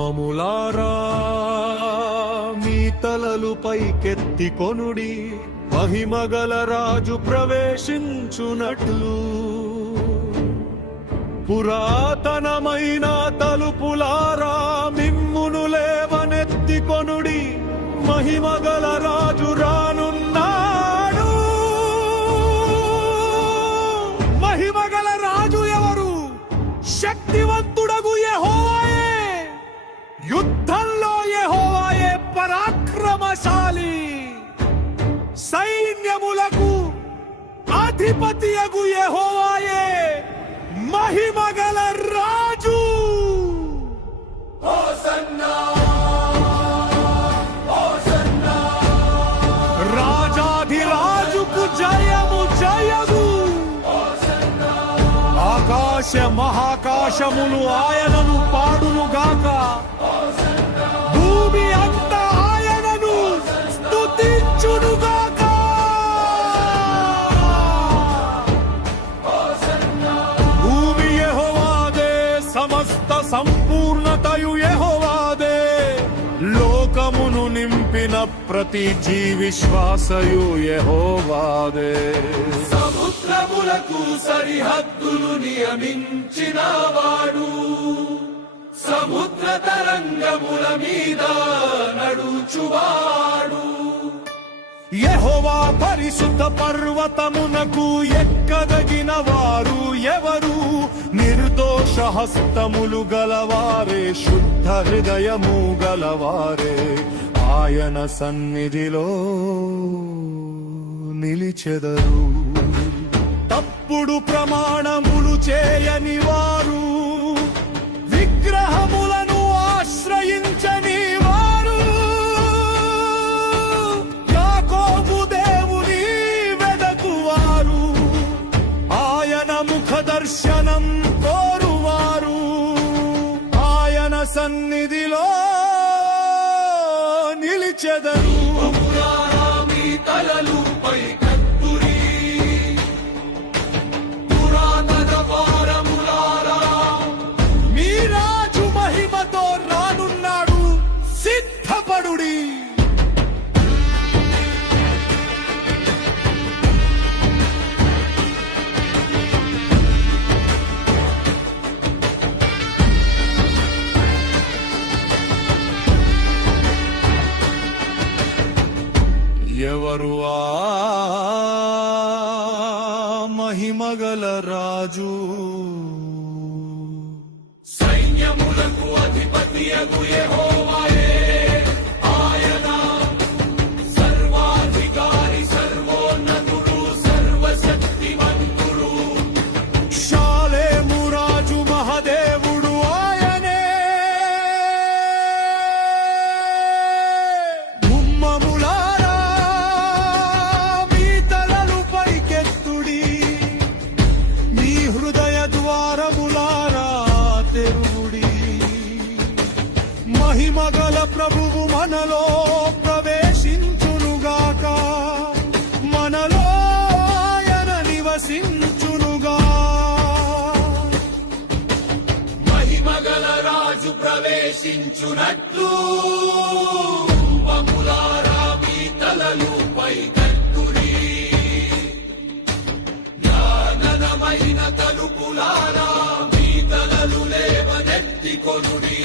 ముమ్మములారా మీ తలలు పైకెత్తి కొనుడి, మహిమగల రాజు ప్రవేశించునట్లు. పురాతనమైన తలుపులారా మిమ్మును లేవనెత్తి కొనుడి, మహిమగల రాజు రానున్నాడు. మహిమగల రాజు ఎవరు? శక్తివంతుడగు యెహోవాయే. యుద్ధంలో యెహోవాయే పరాక్రమశాలి. సైన్యములకు అధిపతియగు యెహోవాయే మహిమగల రాజు. హోసన్నా హోసన్నా, రాజాధిరాజుకు జయము జయము. ఆకాశ మహాకాశములు ఆయనను పాడునుగాక, భూమి అంతా ఆయనను స్తుతించునుగాక. భూమి యెహోవాదే, సమస్త సంపూర్ణతయు యెహోవాదే. లోకమును నింపిన ప్రతి జీవి శ్వాసయు యెహోవాదే. సముద్రములకు సరిహద్దులు నియమించినవాడు, సముద్ర తరంగముల మీద నడుచువాడు. యెహోవా పరిశుద్ధ పర్వతమునకు ఎక్కదగిన వారు ఎవరు? నిర్దోష హస్తములు గలవారే, శుద్ధ హృదయము గలవారే, ఆయన సన్నిధిలో నిలిచెదరు. తప్పుడు ప్రమాణములు చేయని వారు, విగ్రహములను ఆశ్రయించని వారు, యాకోబు దేవుని వెదకువారు, ఆయన ముఖ దర్శనం కోరువారు, ఆయన సన్నిధిలో నిలిచెదరు. మీ తలలు పైకెత్తుడి, పురాతన వారములారా మీ రాజు మహిమతో రానున్నాడు, సిద్ధపడుడి. ఎవరు ఆ మహిమగల రాజు? సైన్యములకు అధిపతియగు యెహోవాయే, ఆయన సర్వాధికారి, సర్వోన్నతుడు, సర్వశక్తివంతుడు. షాలేము రాజు మహదేవుడు ఆయనే. ముమ్మములారా మీ తలలు పైకెత్తుడి, మీ హృదయ ద్వారములారా తెరువుడి. మహిమగల ప్రభువు మనలో ప్రవేశించునుగాక, మనలో ఆయన నివసించునుగా. మహిమగల రాజు ప్రవేశించునట్లు మమ్ములారా మీ తలలు పైకెత్తుడి. జ్ఞానమైన తలుపులారా మీ తలలు లేవనెత్తి కొనుడి.